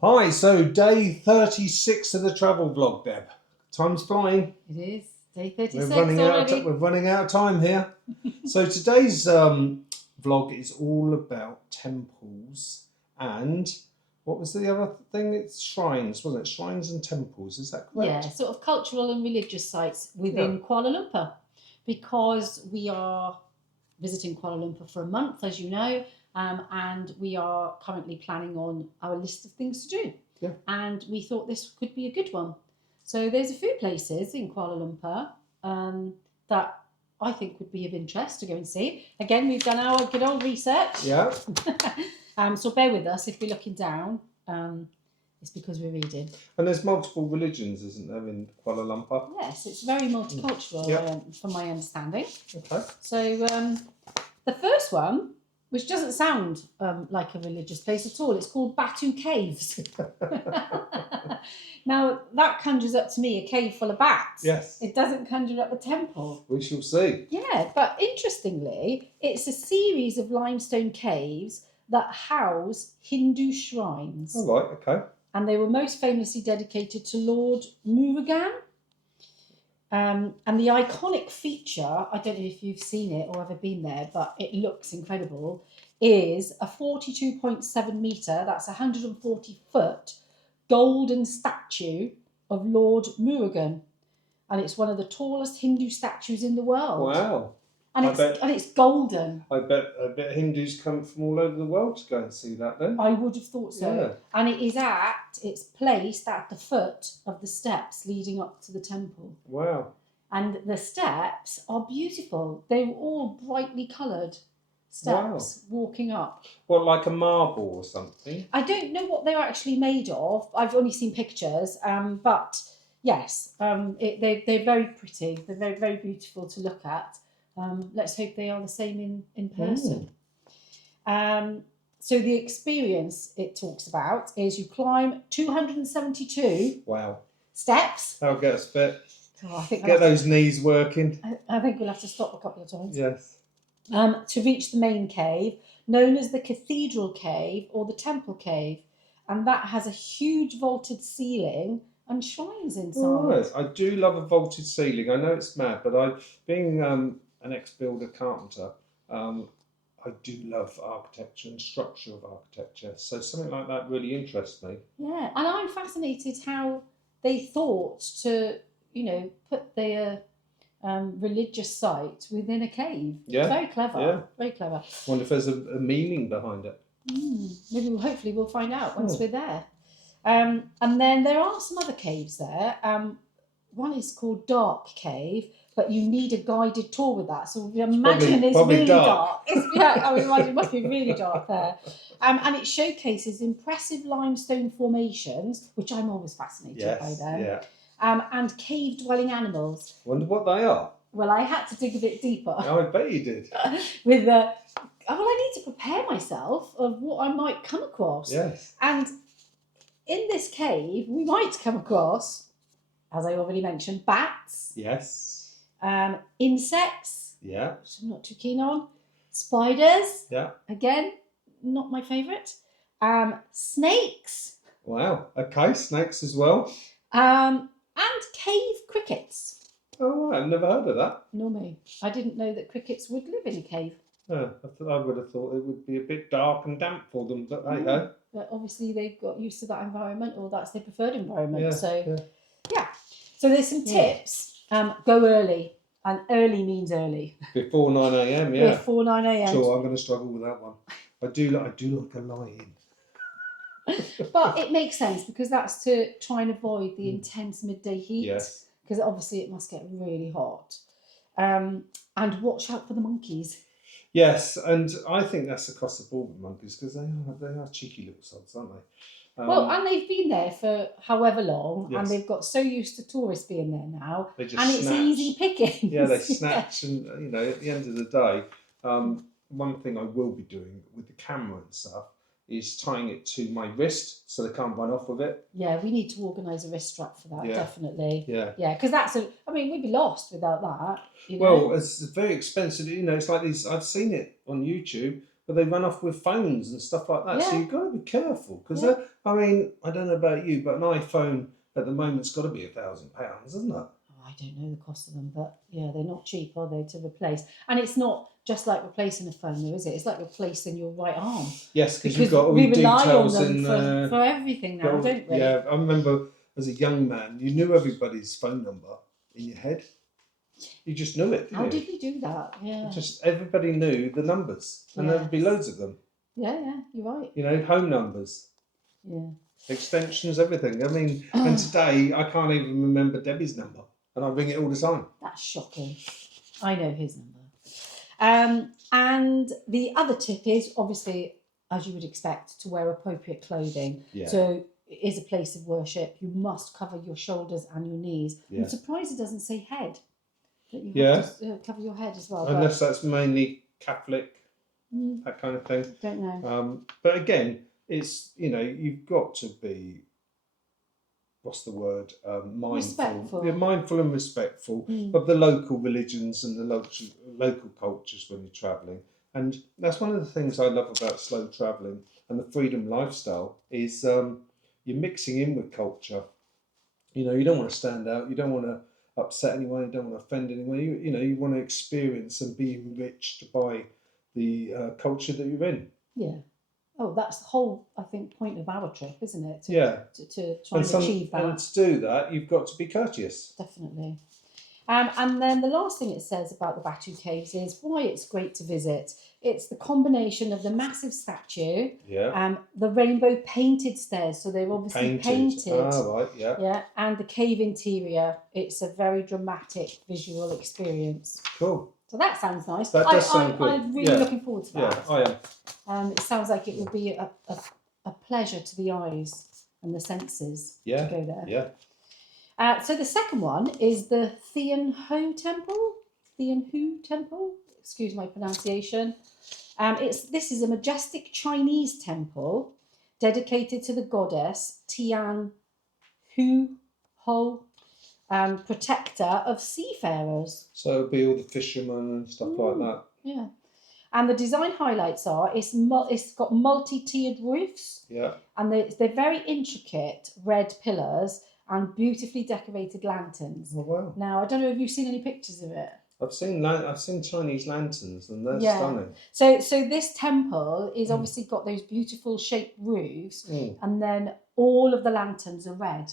Hi, so day 36 of the travel vlog, Deb. Time's flying. It is day 36 We're running already. we're running out of time here. So today's vlog is all about temples and what was the other thing? It's shrines, wasn't it? Shrines and temples, is that correct? Yeah, sort of cultural and religious sites within Kuala Lumpur, because we are visiting Kuala Lumpur for a month, as you know, and we are currently planning on our list of things to do. Yeah. And we thought this could be a good one. So there's a few places in Kuala Lumpur that I think would be of interest to go and see. Again, we've done our good old research. Yeah. So bear with us if we're looking down. It's because we're reading. And there's multiple religions, isn't there, in Kuala Lumpur? Yes, it's very multicultural, from my understanding. Okay. So the first one, which doesn't sound like a religious place at all, it's called Batu Caves. Now, that conjures up to me a cave full of bats. Yes. It doesn't conjure up a temple. We shall see. Yeah, but interestingly, it's a series of limestone caves that house Hindu shrines. All right, okay. And they were most famously dedicated to Lord Murugan. And the iconic feature, I don't know if you've seen it or ever been there, but it looks incredible, is a 42.7 metre, that's 140 foot, golden statue of Lord Murugan. And it's one of the tallest Hindu statues in the world. Wow. And it's golden. I bet Hindus come from all over the world to go and see that then. I would have thought so. Yeah. And it's placed at the foot of the steps leading up to the temple. Wow. And the steps are beautiful. They're all brightly coloured steps walking up. What, like a marble or something? I don't know what they're actually made of. I've only seen pictures. But yes, they're very pretty. They're very, very beautiful to look at. Let's hope they are the same in person. So the experience it talks about is you climb 272 steps. That'll get us fit. I think get those knees working. I think we'll have to stop a couple of times. Yes. To reach the main cave, known as the Cathedral Cave or the Temple Cave. And that has a huge vaulted ceiling and shrines inside. Oh, yes. I do love a vaulted ceiling. I know it's mad, but being an ex-builder carpenter, I do love architecture and structure of architecture. So something like that really interests me. Yeah, and I'm fascinated how they thought to, put their religious site within a cave. Yeah. Very clever. Yeah. Very clever. I wonder if there's a meaning behind it. Maybe hopefully we'll find out once we're there. And then there are some other caves there. One is called Dark Cave, but you need a guided tour with that. So imagine it's really dark. I would imagine it must be really dark there. And it showcases impressive limestone formations, which I'm always fascinated by them. Yeah. And cave-dwelling animals. Wonder what they are. Well, I had to dig a bit deeper. Oh, I bet you did. I need to prepare myself of what I might come across. Yes. And in this cave, we might come across, as I already mentioned, bats. Yes. Insects. Yeah. Which I'm not too keen on. Spiders. Yeah. Again, not my favourite. Snakes. Wow. Okay, snakes as well. And cave crickets. Oh, I've never heard of that. Nor me. I didn't know that crickets would live in a cave. Yeah, I would have thought it would be a bit dark and damp for them, but there you go. But obviously they've got used to that environment, or that's their preferred environment. Yeah, so So there's some tips. Go early, and early means early. Before 9 a.m. Yeah. Before 9 a.m. Sure, I'm going to struggle with that one. I do like a lie-in. But it makes sense because that's to try and avoid the intense midday heat. Yes. Because obviously it must get really hot. And watch out for the monkeys. Yes, and I think that's across the board with monkeys because they are cheeky little sods, aren't they? And they've been there for however long, and they've got so used to tourists being there now, and it's easy picking. Yeah, they snatch, and at the end of the day, one thing I will be doing with the camera and stuff is tying it to my wrist so they can't run off with it. Yeah, we need to organise a wrist strap for that, definitely. Yeah. Yeah, because we'd be lost without that. Well, it's very expensive. It's like these, I've seen it on YouTube but they run off with phones and stuff like that. So Yeah. you've got to be careful because Yeah. I mean, I don't know about you, but an iPhone at the moment's got to be £1,000, isn't it? Oh, I don't know the cost of them, but yeah, they're not cheap, are they, to replace? And it's not just like replacing a phone, though, is it? It's like replacing your right arm. Yes, because you've got all we your rely on details them in for everything now, don't we? Yeah, I remember as a young man, you knew everybody's phone number in your head. You just knew it, didn't How you? did we do that? Yeah. Just everybody knew the numbers, and there'd be loads of them. Yeah, you're right. You know, home numbers, Yeah. extensions, everything. I mean, and today I can't even remember Debbie's number, and I ring it all the time. That's shocking. I know his number. And the other tip is obviously, as you would expect, to wear appropriate clothing. Yeah. So it is a place of worship. You must cover your shoulders and your knees. Yeah. I'm surprised it doesn't say head. That you Yeah. have to cover your head as well. Unless that's mainly Catholic, that kind of thing. Don't know. But again, it's, you know, you've got to be, what's the word? Mindful. Respectful. Yeah, mindful and respectful of the local religions and the local cultures when you're travelling. And that's one of the things I love about slow travelling and the freedom lifestyle is you're mixing in with culture. You know, you don't want to stand out. You don't want to upset anyone. You don't want to offend anyone. You know, you want to experience and be enriched by the culture that you're in. Yeah. Oh, that's the whole, I think, point of our trip, isn't it? To try and achieve that. And to do that, you've got to be courteous. Definitely. And then the last thing it says about the Batu Caves is why it's great to visit. It's the combination of the massive statue, the rainbow painted stairs, so they're obviously painted. Ah, right, yeah. Yeah, and the cave interior. It's a very dramatic visual experience. Cool. So that sounds nice. That does sound good. I'm really looking forward to that. Yeah, I am. It sounds like it will be a pleasure to the eyes and the senses to go there. Yeah. So the second one is the Thean Hou Temple. Thean Hou Temple. Excuse my pronunciation. This is a majestic Chinese temple dedicated to the goddess Thean Hou, protector of seafarers. So it'll be all the fishermen and stuff like that. Yeah. And the design highlights are it's got multi-tiered roofs. Yeah. And they're very intricate red pillars and beautifully decorated lanterns. Oh wow! Now I don't know if you've seen any pictures of it. I've seen Chinese lanterns and they're stunning. So this temple is obviously got those beautiful shaped roofs, and then all of the lanterns are red.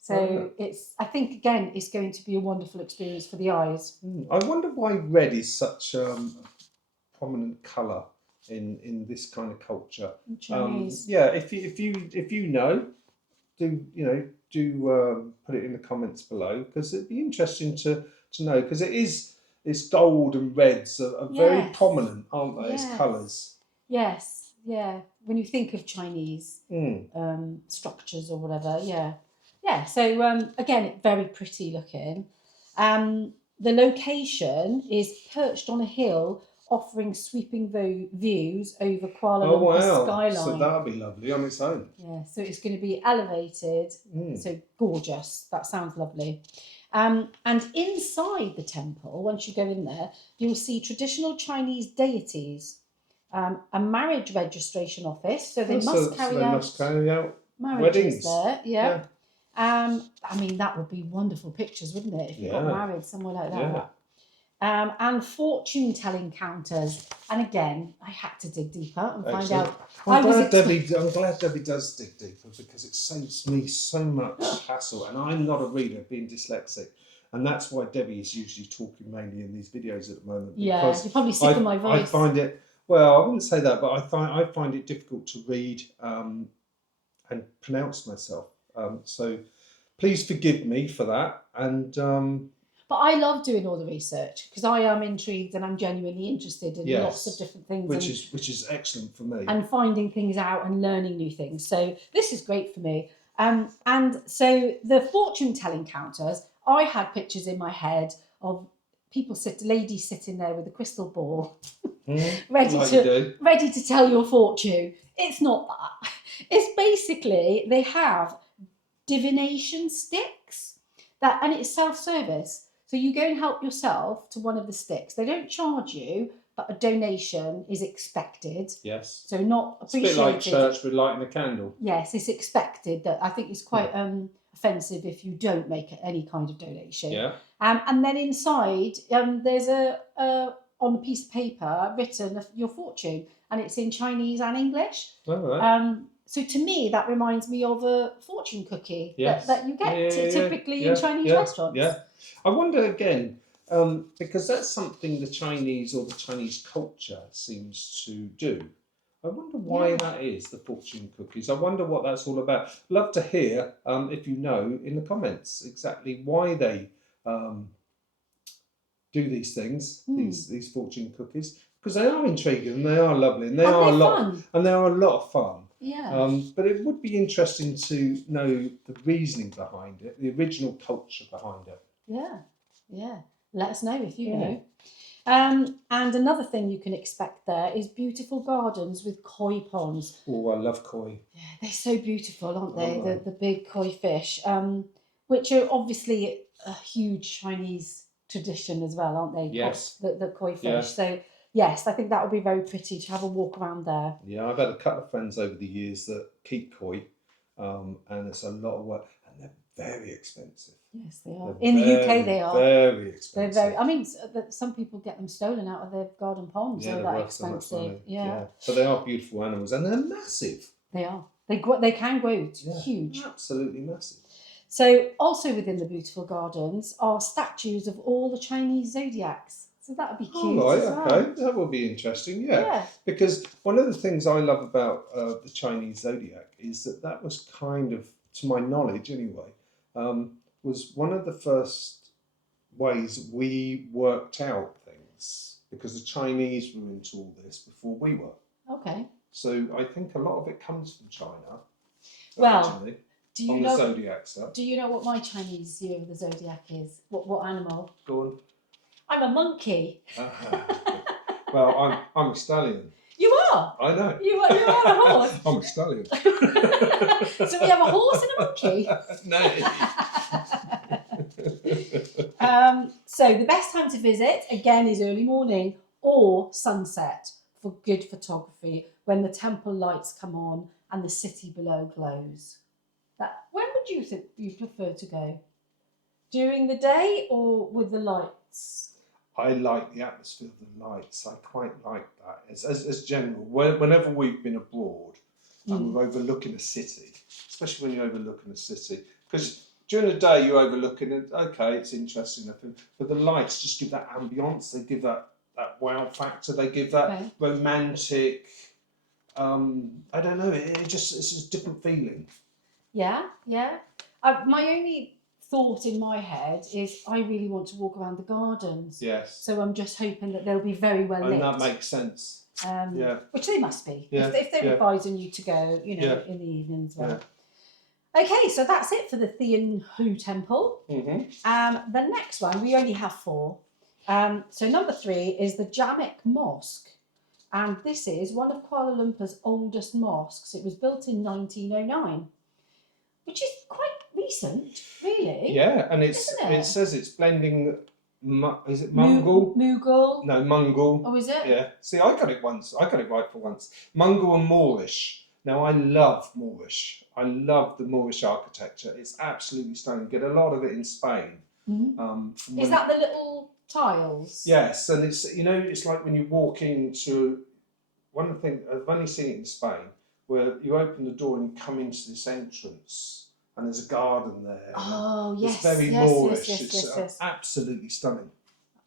So I think again it's going to be a wonderful experience for the eyes. I wonder why red is such a prominent colour in this kind of culture. Chinese. If you know, do put it in the comments below because it'd be interesting to know because it's gold and reds are very prominent, aren't they? As colours. Yes, yeah. When you think of Chinese structures or whatever, yeah. So again, very pretty looking. The location is perched on a hill, offering sweeping views over Kuala Lumpur skyline. So that'll be lovely on its own. Yeah, so it's going to be elevated, so gorgeous. That sounds lovely. And inside the temple, once you go in there, you'll see traditional Chinese deities, a marriage registration office, so they must carry out marriages weddings there. Yeah. I mean, that would be wonderful pictures, wouldn't it, if you got married somewhere like that. And fortune-telling counters. And again, I had to dig deeper and find out. I'm glad Debbie does dig deeper because it saves me so much hassle. And I'm not a reader, being dyslexic. And that's why Debbie is usually talking mainly in these videos at the moment. Yeah, you're probably sick of my voice. I find it, well, I wouldn't say that, but I find it difficult to read and pronounce myself. So please forgive me for that. And but I love doing all the research because I am intrigued and I'm genuinely interested in lots of different things. Which is excellent for me. And finding things out and learning new things. So this is great for me. And so the fortune telling counters, I had pictures in my head of ladies sitting there with a crystal ball, ready to tell your fortune. It's not that. It's basically they have divination sticks and it's self-service. So you go and help yourself to one of the sticks. They don't charge you, but a donation is expected. Yes. So not It's a bit appreciated. like church with lighting a candle. Yes, it's expected. That I think it's quite offensive if you don't make any kind of donation. Yeah. And then inside, there's a on a piece of paper written your fortune, and it's in Chinese and English. All right. So to me, that reminds me of a fortune cookie Yes. that you get typically in Chinese restaurants. Yeah. I wonder again, because that's something the Chinese or the Chinese culture seems to do. I wonder why that is, the fortune cookies. I wonder what that's all about. Love to hear, if you know, in the comments exactly why they do these things, these fortune cookies, because they are intriguing and they are lovely and they are a lot of fun. Yeah. But it would be interesting to know the reasoning behind it, the original culture behind it. Yeah, yeah. Let us know if you know. And another thing you can expect there is beautiful gardens with koi ponds. Oh, I love koi. Yeah, they're so beautiful, aren't they? The big koi fish, which are obviously a huge Chinese tradition as well, aren't they? Yes. The koi fish. Yeah. So yes, I think that would be very pretty to have a walk around there. Yeah, I've had a couple of friends over the years that keep koi, and it's a lot of work, and they're very expensive. Yes, they are. In the UK, they are very expensive. They're very. I mean, some people get them stolen out of their garden ponds. Yeah, they're that worth expensive. So much money. Yeah, but they are beautiful animals, and they're massive. They are. They can grow huge. Absolutely massive. So also within the beautiful gardens are statues of all the Chinese zodiacs. So that would be cute. Oh, right, as well. okay, that will be interesting. Yeah, because one of the things I love about the Chinese zodiac is that was kind of, to my knowledge anyway, was one of the first ways we worked out things, because the Chinese were into all this before we were. Okay. So I think a lot of it comes from China. Well, do you know the zodiac stuff? Do you know what my Chinese year of the zodiac is? What animal? Go on. I'm a monkey. Well, I'm a stallion. You are? I know. You are a horse? I'm a stallion. So we have a horse and a monkey? No. So the best time to visit, again, is early morning or sunset for good photography, when the temple lights come on and the city below glows. When would you think you prefer to go? During the day or with the lights? I like the atmosphere of the lights. I quite like that. As general, whenever we've been abroad and we're overlooking a city, especially when you're overlooking a city, because during the day you're overlooking it, okay, it's interesting, but the lights just give that ambience, they give that wow factor, they give that romantic, I don't know, it's a different feeling. Yeah. My only thought in my head is I really want to walk around the gardens. Yes. So I'm just hoping that they'll be very well lit. And that makes sense. Which they must be. Yeah. If they're advising you to go, in the evening as well. Yeah. Okay, so that's it for the Thean Hou Temple. Mm-hmm. The next one, we only have 4. So number 3 is the Jamek Mosque. And this is one of Kuala Lumpur's oldest mosques. It was built in 1909. Which is quite recent, really. Yeah, and it says it's blending. Is it Mughal? Mughal. No, Mughal. Oh, is it? Yeah. See, I got it once. I got it right for once. Mughal and Moorish. Now, I love Moorish. I love the Moorish architecture. It's absolutely stunning. Get a lot of it in Spain. Mm-hmm. Is that the little tiles? Yes, and it's it's like when you walk into one of the things I've only seen it in Spain, where you open the door and you come into this entrance and there's a garden there. Oh, yes. It's very Moorish. It's absolutely stunning.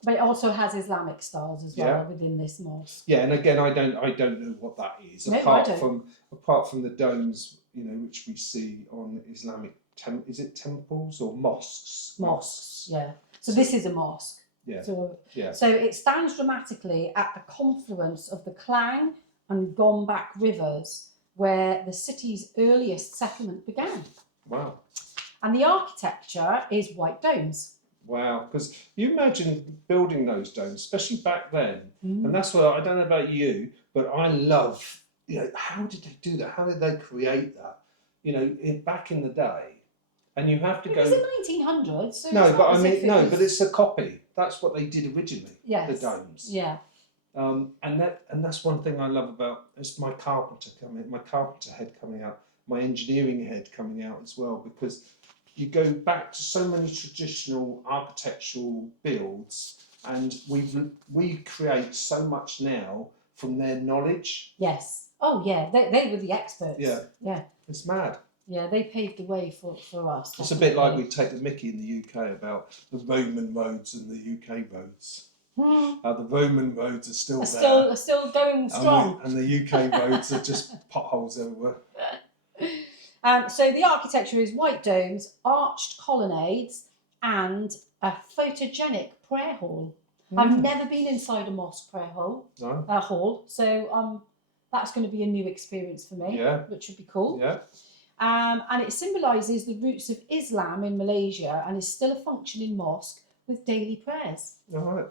But it also has Islamic styles as well within this mosque. Yeah, and again, I don't know what that is. No, apart from the domes, which we see on Islamic is it temples or mosques? Mosques, yeah. So this is a mosque. Yeah. So it stands dramatically at the confluence of the Klang and Gombak rivers, where the city's earliest settlement began. Wow. And the architecture is white domes. Wow, because you imagine building those domes, especially back then, and that's what, I don't know about you, but I love, how did they do that? How did they create that? Back in the day, and you have to go... It was the 1900s, so no, but I mean, but it's a copy. That's what they did originally, the domes. Yeah. And that's one thing I love about it's my carpenter head coming out, my engineering head coming out as well, because you go back to so many traditional architectural builds, and we create so much now from their knowledge. Yes. Oh yeah, they were the experts. Yeah. Yeah. It's mad. Yeah, they paved the way for us. It's a bit like we take the mickey in the UK about the Roman roads and the UK roads. The Roman roads are still there. Still going strong. And the UK roads are just potholes everywhere. So the architecture is white domes, arched colonnades, and a photogenic prayer hall. I've never been inside a mosque prayer hall. No. Hall, so that's going to be a new experience for me. Yeah. Which would be cool. Yeah. And it symbolises the roots of Islam in Malaysia and is still a functioning mosque with daily prayers. All right.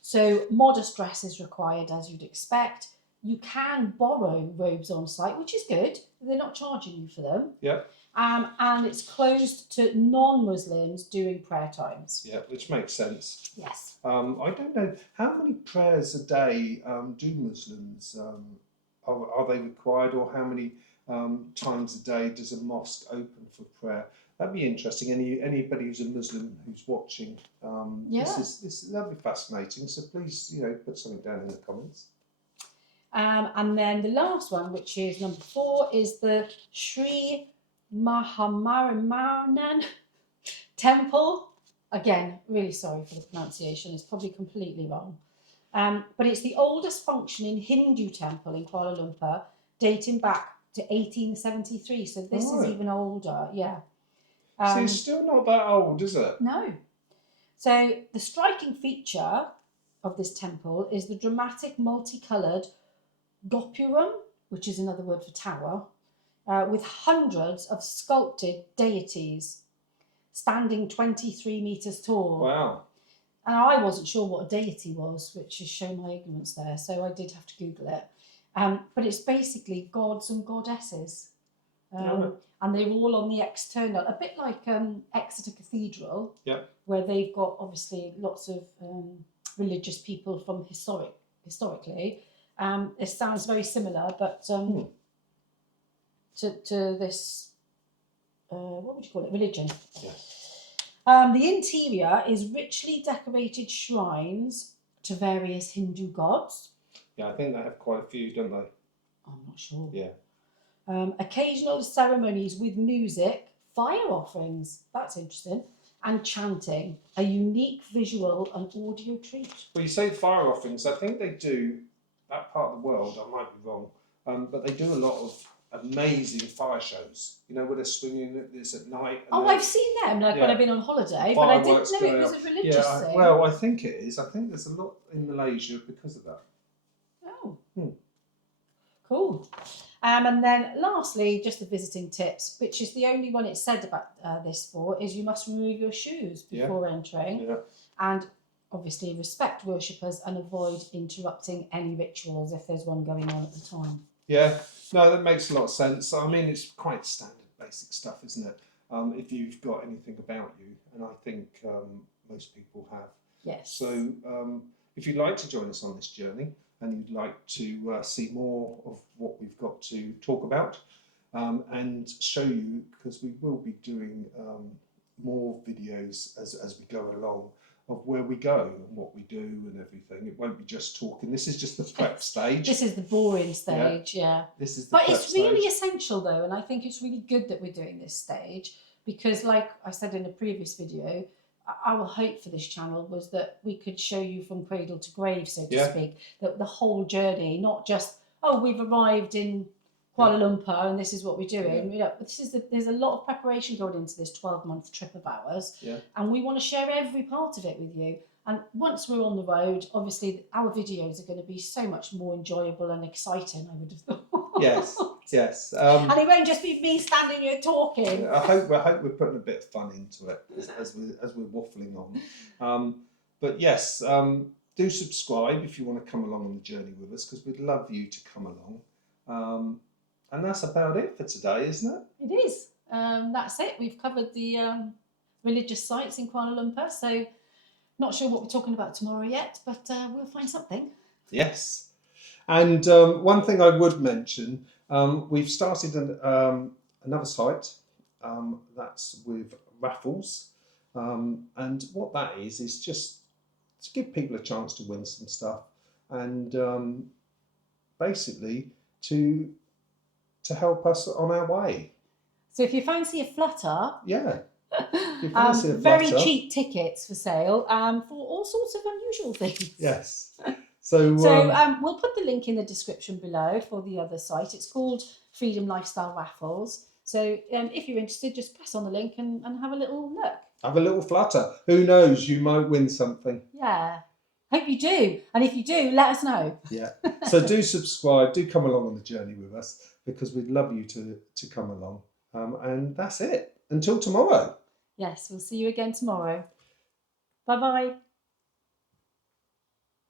So modest dress is required, as you'd expect. You can borrow robes on site, which is good. They're not charging you for them. Yeah. And it's closed to non-Muslims during prayer times. Yeah, which makes sense. Yes. I don't know how many prayers a day do Muslims are they required, or how many times a day does a mosque open for prayer? That'd be interesting. Anybody who's a Muslim who's watching, that'd be fascinating. So please, put something down in the comments. And then the last one, which is number 4, is the Sri Mahamariamman Temple. Again, really sorry for the pronunciation. It's probably completely wrong. But it's the oldest functioning Hindu temple in Kuala Lumpur, dating back to 1873. So this is even older. Yeah. See, it's still not that old, is it? No. So the striking feature of this temple is the dramatic multicoloured gopuram, which is another word for tower, with hundreds of sculpted deities standing 23 metres tall. Wow. And I wasn't sure what a deity was, which is show my ignorance there, so I did have to Google it. But it's basically gods and goddesses. And they're all on the external, a bit like Exeter Cathedral, where they've got obviously lots of religious people from historically. It sounds very similar, but to this, what would you call it, religion. Yes. The interior is richly decorated shrines to various Hindu gods. Yeah, I think they have quite a few, don't they? I'm not sure. Yeah. Occasional ceremonies with music, fire offerings, that's interesting, and chanting, a unique visual and audio treat. Well, you say fire offerings, I think they do, that part of the world, I might be wrong, but they do a lot of amazing fire shows, where they're swinging this at night. I've seen them when I've been on holiday, but I didn't know it was a religious thing. Well, I think it is. I think there's a lot in Malaysia because of that. Oh. Cool. And then lastly, just the visiting tips, which is the only one it said about this for, is you must remove your shoes before entering. Yeah. And obviously respect worshippers and avoid interrupting any rituals if there's one going on at the time. Yeah, no, that makes a lot of sense. I mean, it's quite standard basic stuff, isn't it? If you've got anything about you, and I think most people have. Yes. So if you'd like to join us on this journey, and you'd like to see more of what we've got to talk about and show you, because we will be doing more videos as we go along of where we go and what we do and everything. It won't be just talking. This is just the prep stage. This is the boring stage, yeah. This is the prep it's really essential though, and I think it's really good that we're doing this stage, because like I said in a previous video, our hope for this channel was that we could show you from cradle to grave, so to speak, the whole journey, not just, we've arrived in Kuala Lumpur and this is what we're doing. There's a lot of preparation going into this 12-month trip of ours, and we want to share every part of it with you. And once we're on the road, obviously our videos are going to be so much more enjoyable and exciting, I would have thought. Yes. And it won't just be me standing here talking. I hope we're putting a bit of fun into it as we're waffling on. But yes, do subscribe if you want to come along on the journey with us, because we'd love you to come along. And that's about it for today, isn't it? It is. That's it. We've covered the religious sites in Kuala Lumpur. So not sure what we're talking about tomorrow yet, but we'll find something. Yes. And one thing I would mention, we've started another site that's with raffles. And what that is just to give people a chance to win some stuff and basically to help us on our way. So if you fancy a flutter, Yeah. You fancy a very flutter. cheap tickets for sale for all sorts of unusual things. Yes. So, we'll put the link in the description below for the other site. It's called Freedom Lifestyle Raffles. So if you're interested, just press on the link and have a little look. have a little flutter. Who knows? You might win something. Yeah. Hope you do. And if you do, let us know. Yeah. So do subscribe. Do come along on the journey with us because we'd love you to come along. And that's it. Until tomorrow. Yes, we'll see you again tomorrow. Bye-bye.